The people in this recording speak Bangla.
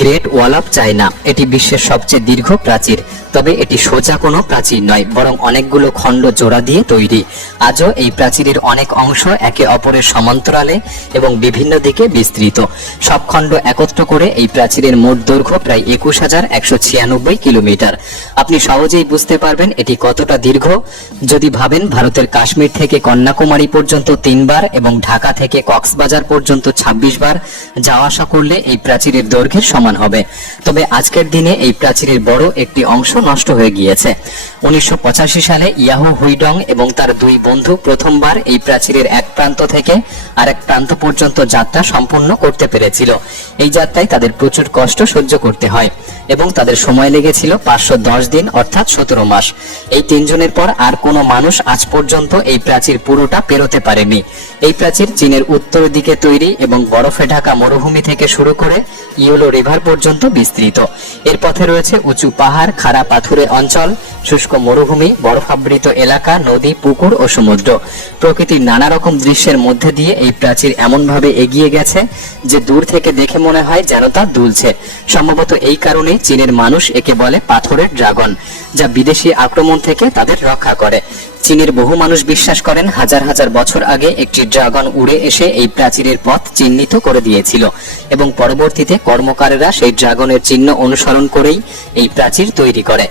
গ্রেট ওয়াল অফ চায়না এটি বিশ্বের সবচেয়ে দীর্ঘ প্রাচীর। তবে এটি সোজা কোনো প্রাচীর নয়, বরং অনেকগুলো খণ্ড জোড়া দিয়ে তৈরি। আজও এই প্রাচীরের অনেক অংশ একে অপরের সমান্তরালে এবং বিভিন্ন দিকে বিস্তৃত। সব খণ্ড একত্র করে এই প্রাচীরের মোট দৈর্ঘ্য প্রায় 21,196 কিলোমিটার। আপনি সহজেই বুঝতে পারবেন এটি কতটা দীর্ঘ যদি ভাবেন ভারতের কাশ্মীর থেকে কন্যাকুমারী পর্যন্ত 3 বার এবং ঢাকা থেকে কক্সবাজার পর্যন্ত 26 বার যাওয়া আসা করলে এই প্রাচীরের দৈর্ঘ্যের সমান হবে। তবে আজকের দিনে এই প্রাচীরের বড় একটি অংশ নষ্ট হয়ে গিয়েছে। 1985 সালে ইয়াহু হুইডং এবং তার 2 বন্ধু প্রথমবার এই প্রাচীরের এক প্রান্ত থেকে আরেক প্রান্ত পর্যন্ত যাত্রা সম্পূর্ণ করতে পেরেছিল। এই যাত্রায় তাদের প্রচুর কষ্ট সহ্য করতে হয় এবং তাদের সময় লেগেছিল 510 দিন অর্থাৎ 17 মাস। এই 3 জনের পর আর কোনো মানুষ আজ পর্যন্ত এই প্রাচীর পুরোটা পেরোতে পারেনি। এই প্রাচীর চীনের উত্তর দিকে তৈরি এবং বরফে ঢাকা মরুভূমি থেকে শুরু করে ইয়েলো রিভার পর্যন্ত বিস্তৃত। এর পথে রয়েছে উঁচু পাহাড়, খাড়া পাথুরে অঞ্চল, শুষ্ক মরুভূমি, বরফাবৃত এলাকা, নদী, পুকুর ও সমুদ্র। প্রকৃতির নানা রকম দৃশ্যের মধ্যে দিয়ে এই প্রাচীর এমনভাবে এগিয়ে গেছে যে দূর থেকে দেখে মনে হয় যেন তা দুলছে। সম্ভবত এই কারণেই চীনের মানুষ একে বলে পাথরের ড্রাগন, যা বিদেশি আক্রমণ থেকে তাদের রক্ষা করে। চীনের বহু মানুষ বিশ্বাস করেন হাজার হাজার বছর আগে একটি ড্রাগন উড়ে এসে এই প্রাচীরের পথ চিহ্নিত করে দিয়েছিল এবং পরবর্তীতে কর্মকারেরা সেই ড্রাগনের চিহ্ন অনুসরণ করেই এই প্রাচীর তৈরি করে।